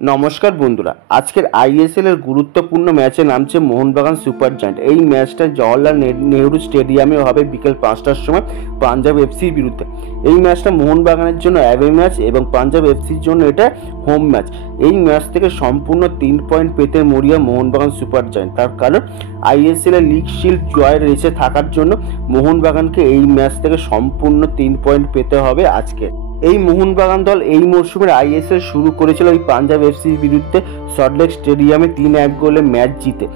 নমস্কার বন্ধুরা, আজকের আইএসএল এর গুরুত্বপূর্ণ ম্যাচে নামছে মোহনবাগান সুপার জায়ান্ট। এই ম্যাচটা জওহরলাল নেহরু স্টেডিয়ামে হবে বিকেল 5টার সময় পাঞ্জাব এফসির বিরুদ্ধে। এই ম্যাচটা মোহনবাগানের জন্য অ্যাওয়ে ম্যাচ এবং পাঞ্জাব এফসির জন্য এটা হোম ম্যাচ। এই ম্যাচ থেকে সম্পূর্ণ 3 পয়েন্ট পেতে মরিয়া মোহনবাগান সুপার জায়ান্ট। তার কারণ আইএসএল এর লিগ শিল্ড জয়ের রেসে থাকার জন্য মোহনবাগানকে এই ম্যাচ থেকে সম্পূর্ণ 3 পয়েন্ট পেতে হবে আজকে। এই মোহনবাগান দল এই মরশুমের আইএসএল শুরু করেছিল ওই পাঞ্জাব এফসির বিরুদ্ধে সল্টলেক স্টেডিয়ামে 3-1 গোলে ম্যাচ জিতে।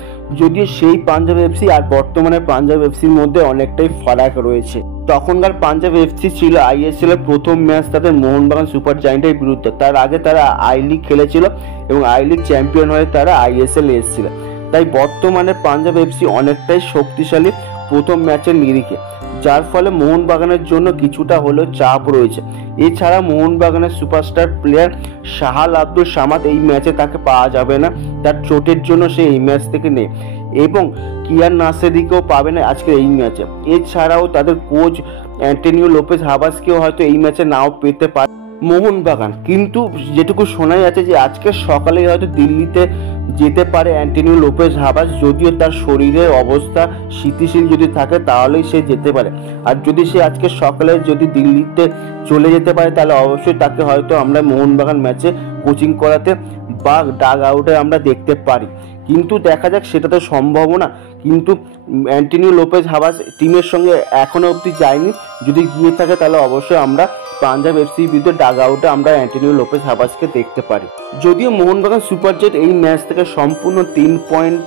যদিও সেই পাঞ্জাব এফসি আর বর্তমানে পাঞ্জাব এফসির মধ্যে অনেকটাই ফারাক রয়েছে। তখনকার পাঞ্জাব এফসি ছিল আইএসএল এর প্রথম ম্যাচ তাদের মোহনবাগান সুপার জায়ান্টের বিরুদ্ধে। তার আগে তারা আই লিগ খেলেছিল এবং আই লিগ চ্যাম্পিয়ন হয়ে তারা আইএসএল এসেছিল। তাই বর্তমানে পাঞ্জাব এফসি অনেকটাই শক্তিশালী প্রথম ম্যাচের নিরিখে, যার ফলে মোহনবাগানের জন্য কিছুটা হলেও চাপ রয়েছে। এছাড়া মোহনবাগানের সুপারস্টার প্লেয়ার শাহাল আব্দুল সামাদ এই ম্যাচে তাকে পাওয়া যাবে না, তার চোটের জন্য সে এই ম্যাচ থেকে নেই, এবং কিয়ান নাসেরিকেও পাবে না আজকে এই ম্যাচে। এছাড়াও তাদের কোচ অ্যান্টনিও লোপেজ হাবাসকেও হয়তো এই ম্যাচে নাও পেতে পারে মোহনবাগান। কিন্তু যেটুকু শোনা যাচ্ছে যে আজকে সকালেই হয়তো দিল্লিতে যেতে পারে অ্যান্টনিও লোপেজ হাবাস, যদিও তার শরীরের অবস্থা স্থিতিশীল যদি থাকে তাহলেই সে যেতে পারে। আর যদি সে আজকে সকালে যদি দিল্লিতে চলে যেতে পারে তাহলে অবশ্যই তাকে হয়তো আমরা মোহনবাগান ম্যাচে কোচিং করাতে বা ডাগ আউটে আমরা দেখতে পারি। কিন্তু দেখা যাক, সেটা তো সম্ভব না। কিন্তু অ্যান্টনিও লোপেজ হাবাস টিমের সঙ্গে এখনো অবধি যায়নি। যদি গিয়ে থাকে তাহলে অবশ্যই আমরা পাঞ্জাব এফসির বিরুদ্ধে ডাগ আউটে আমরা অ্যান্টনিও লোপেজ হাবাসকে দেখতে পারি। যদিও মোহনবাগান সুপার জায়ান্ট এই ম্যাচ থেকে সম্পূর্ণ 3 পয়েন্ট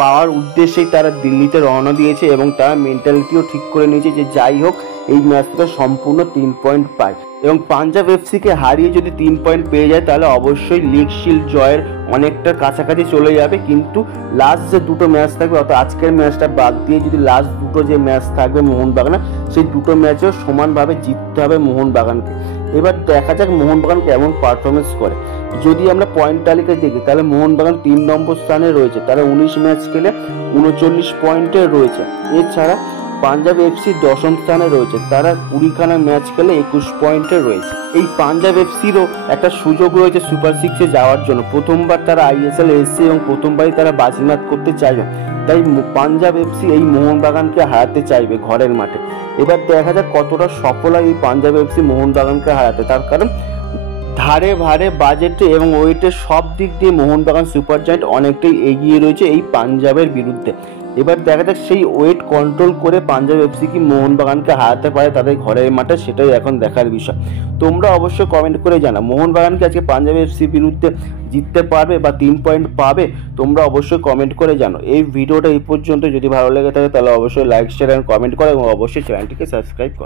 পাওয়ার উদ্দেশ্যেই তারা দিল্লিতে রওনা দিয়েছে এবং তারা মেন্টালিটিও ঠিক করে নিয়েছে যে যাই হোক এই ম্যাচ থেকে সম্পূর্ণ 3 পয়েন্ট পায়। এবং পাঞ্জাব এফসিকে হারিয়ে যদি 3 পয়েন্ট পেয়ে যায় তাহলে অবশ্যই লিগ শিল্ড জয়ের অনেকটা কাছাকাছি চলে যাবে। কিন্তু লাস্ট যে দুটো ম্যাচ থাকবে, অর্থাৎ আজকের ম্যাচটা বাদ দিয়ে যদি লাস্ট দুটো যে ম্যাচ থাকবে মোহনবাগানের, সেই দুটো ম্যাচেও সমানভাবে জিততে হবে মোহনবাগানকে। এবার দেখা যাক মোহনবাগান কেমন পারফরমেন্স করে। যদি আমরা পয়েন্ট তালিকায় দেখি তাহলে মোহনবাগান 3 নম্বর স্থানে রয়েছে, তারা 19 ম্যাচ খেলে 39 পয়েন্টে রয়েছে। এছাড়া পাঞ্জাব এফসি 10ম স্থানে রয়েছে, তারা 20খানা ম্যাচ খেলে 21 পয়েন্টে রয়েছে। এই পাঞ্জাব এফসিরও একটা সুযোগ রয়েছে সুপার 6-এ যাওয়ার জন্য। প্রথমবার তারা আইএসএল এসছে এবং প্রথমবারই তারা বাজিমাত করতে চাইবে। তাই পাঞ্জাব এফসি এই মোহনবাগানকে হারাতে চাইবে ঘরের মাঠে। এবার দেখা যাক কতটা সফল হয় এই পাঞ্জাব এফসি মোহনবাগানকে হারাতে। তার কারণ ধারে ভারে বাজেটে এবং ওয়েটে সব দিক দিয়ে মোহনবাগান সুপার জায়ান্ট অনেকটাই এগিয়ে রয়েছে এই পাঞ্জাবের বিরুদ্ধে। এবার দেখা যাক সেই ওয়েট কন্ট্রোল করে পাঞ্জাব এফসি কি মোহনবাগানকে হারাতে পারে তাদের ঘরের মাঠে, সেটাই এখন দেখার বিষয়। তোমরা অবশ্যই কমেন্ট করে জানাও মোহনবাগানকে আজকে পাঞ্জাব এফসির বিরুদ্ধে জিততে পারবে বা 3 পয়েন্ট পাবে। তোমরা অবশ্যই কমেন্ট করে জানো। এই ভিডিওটা এই পর্যন্ত। যদি ভালো লেগে থাকে তাহলে অবশ্যই লাইক, শেয়ার এবং কমেন্ট করো এবং অবশ্যই চ্যানেলটিকে সাবস্ক্রাইব করো।